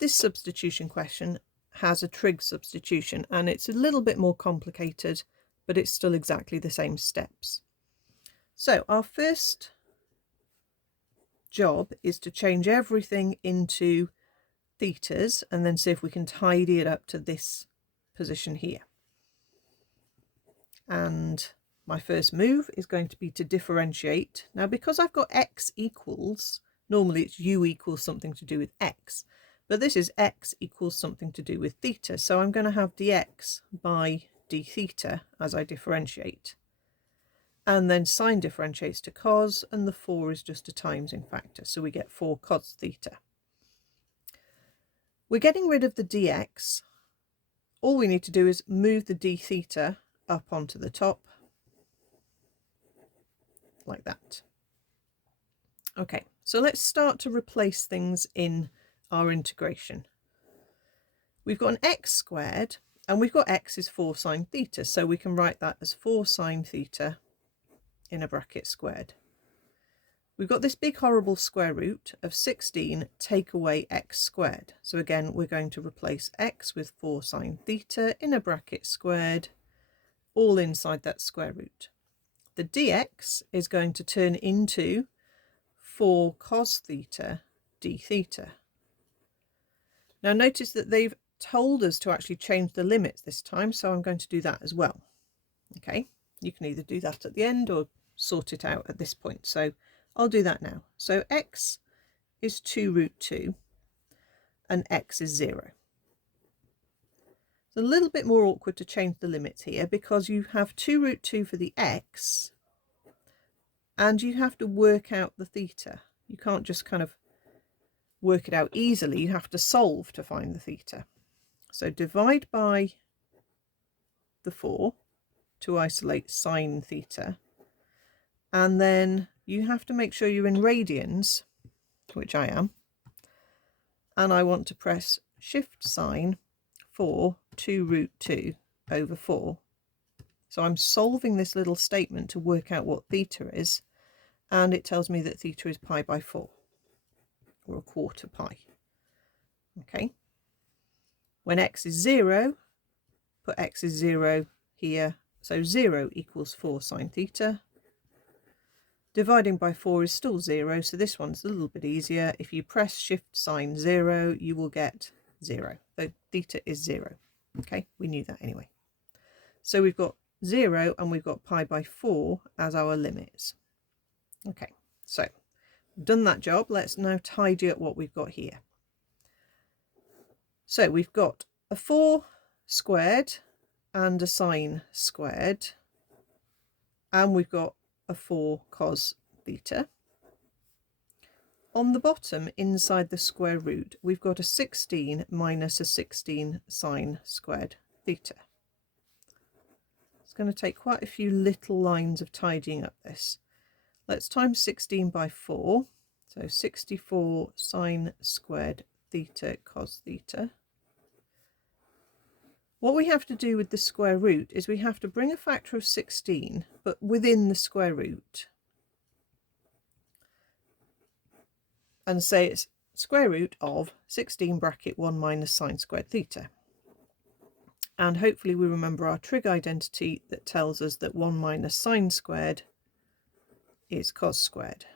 This substitution question has a trig substitution, and it's a little bit more complicated, but it's still exactly the same steps. So our first job is to change everything into thetas and then see if we can tidy it up to this position here. And my first move is going to be to differentiate. Now, because I've got x equals, normally it's u equals something to do with x, but this is x equals something to do with theta. So I'm going to have dx by d theta as I differentiate. And then sine differentiates to cos, and the 4 is just a timesing factor. So we get 4 cos theta. We're getting rid of the dx. All we need to do is move the d theta up onto the top, like that. Okay, so let's start to replace things in our integration. We've got an x squared, and we've got x is 4 sine theta, so we can write that as 4 sine theta in a bracket squared. We've got this big horrible square root of 16 take away x squared. So again, we're going to replace x with 4 sine theta in a bracket squared, all inside that square root. The dx is going to turn into 4 cos theta d theta. Now notice that they've told us to actually change the limits this time, so I'm going to do that as well. Okay, you can either do that at the end or sort it out at this point. So I'll do that now. So x is 2 root 2 and x is 0. It's a little bit more awkward to change the limits here because you have 2 root 2 for the x and you have to work out the theta. You can't just kind of work it out easily. You have to solve to find the theta. So divide by the 4 to isolate sine theta, and then you have to make sure you're in radians, which I am, and I want to press shift sign for 2 root 2 over 4. So I'm solving this little statement to work out what theta is, and it tells me that theta is pi by 4, or a quarter pi. Okay. When x is 0, put x is 0 here, so 0 equals 4 sine theta. Dividing by 4 is still 0, so this one's a little bit easier. If you press shift sign 0, you will get 0. So theta is 0. Okay, we knew that anyway. So we've got 0 and we've got pi by 4 as our limits. Okay, so we've done that job. Let's now tidy up what we've got here. So we've got a 4 squared and a sine squared, and we've got a 4 cos theta. On the bottom, inside the square root, we've got a 16 minus a 16 sine squared theta. It's going to take quite a few little lines of tidying up this. Let's times 16 by 4, so 64 sine squared theta cos theta. What we have to do with the square root is we have to bring a factor of 16, but within the square root, and say it's square root of 16 bracket 1 minus sine squared theta. And hopefully we remember our trig identity that tells us that 1 minus sine squared is cos squared.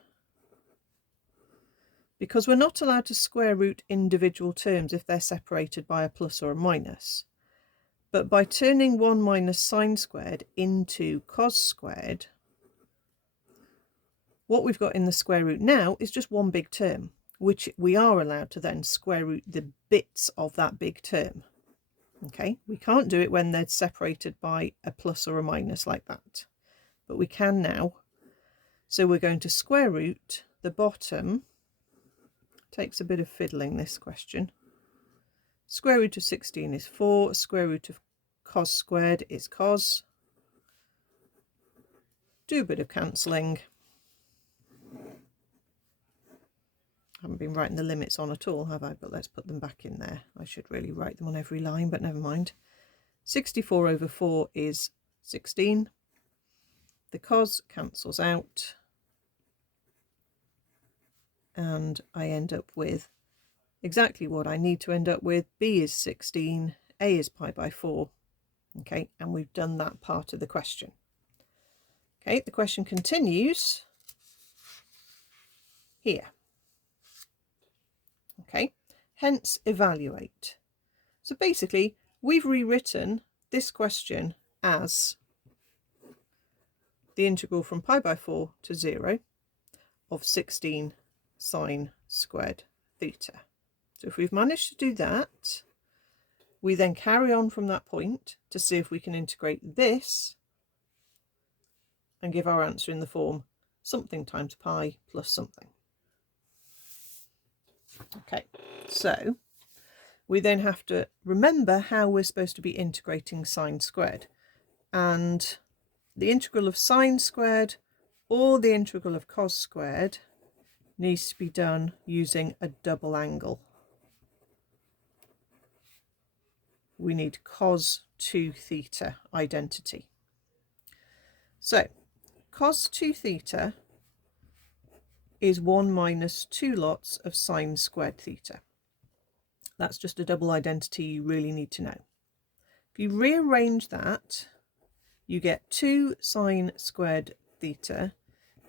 Because we're not allowed to square root individual terms if they're separated by a plus or a minus. But by turning 1 minus sine squared into cos squared, what we've got in the square root now is just one big term, which we are allowed to then square root the bits of that big term. Okay, we can't do it when they're separated by a plus or a minus like that, but we can now. So we're going to square root the bottom. Takes a bit of fiddling, this question. Square root of 16 is 4, square root of cos squared is cos. Do a bit of cancelling. Haven't been writing the limits on at all, have I? But let's put them back in there. I should really write them on every line, but never mind. 64 over 4 is 16. The cos cancels out. And I end up with exactly what I need to end up with. B is 16, A is pi by 4. Okay, and we've done that part of the question. Okay, the question continues here. Okay, hence evaluate. So basically, we've rewritten this question as the integral from pi by 4 to 0 of 16 sine squared theta. So if we've managed to do that, we then carry on from that point to see if we can integrate this and give our answer in the form something times pi plus something. Okay, so we then have to remember how we're supposed to be integrating sine squared. And the integral of sine squared or the integral of cos squared needs to be done using a double angle. We need cos 2 theta identity. So cos 2 theta is 1 minus 2 lots of sine squared theta. That's just a double identity you really need to know. If you rearrange that, you get 2 sine squared theta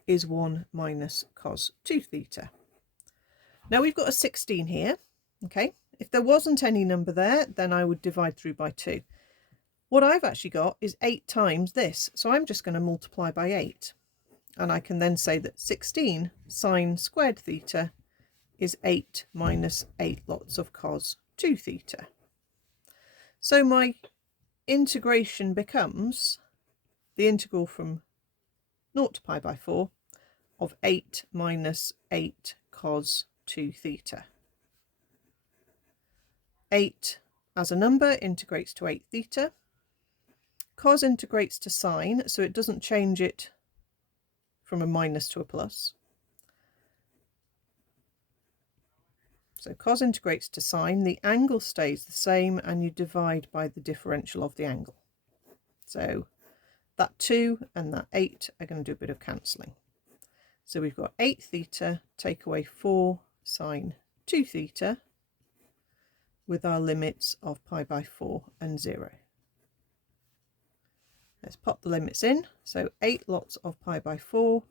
is 1 minus cos 2 theta. Now we've got a 16 here, okay? If there wasn't any number there, then I would divide through by 2. What I've actually got is 8 times this, so I'm just going to multiply by 8. And I can then say that 16 sine squared theta is 8 minus 8 lots of cos 2 theta. So my integration becomes the integral from 0 to pi by 4 of 8 minus 8 cos 2 theta. 8 as a number integrates to 8 theta. Cos integrates to sine, so it doesn't change it from a minus to a plus. So cos integrates to sine, the angle stays the same, and you divide by the differential of the angle. So that 2 and that 8 are going to do a bit of cancelling. So we've got 8 theta, take away 4 sine 2 theta, with our limits of pi by 4 and 0. Let's pop the limits in. So 8 lots of pi by 4,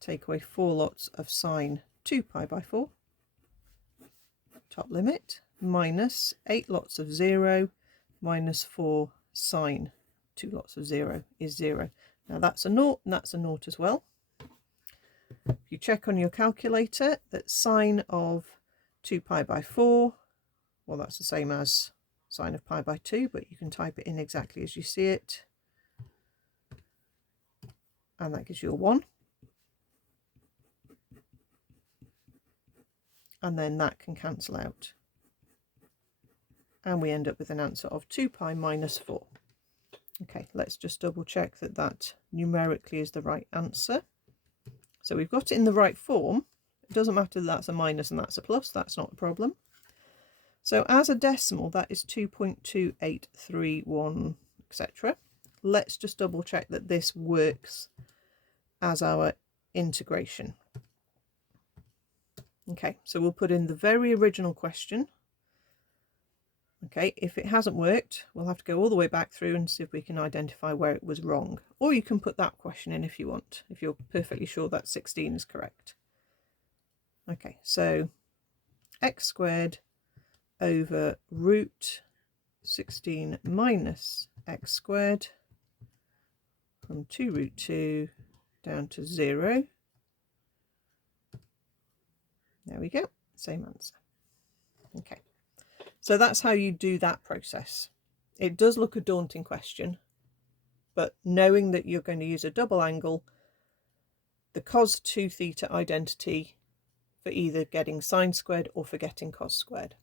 take away 4 lots of sine 2 pi by 4, top limit, minus 8 lots of 0, minus 4 sine 2 lots of 0 is 0. Now that's a 0 and that's a 0 as well. If you check on your calculator that sine of 2 pi by 4, well, that's the same as sine of pi by 2, but you can type it in exactly as you see it. And that gives you a 1. And then that can cancel out. And we end up with an answer of 2 pi minus 4. Okay, let's just double check that that numerically is the right answer. So we've got it in the right form. It doesn't matter that that's a minus and that's a plus, that's not a problem. So as a decimal, that is 2.2831, etc. Let's just double check that this works as our integration. Okay, so we'll put in the very original question. Okay, if it hasn't worked, we'll have to go all the way back through and see if we can identify where it was wrong. Or you can put that question in if you want, if you're perfectly sure that 16 is correct. Okay, so x squared over root 16 minus x squared from 2 root 2 down to 0. There we go, same answer. Okay, so that's how you do that process. It does look a daunting question, but knowing that you're going to use a double angle, the cos 2 theta identity for either getting sine squared or for getting cos squared.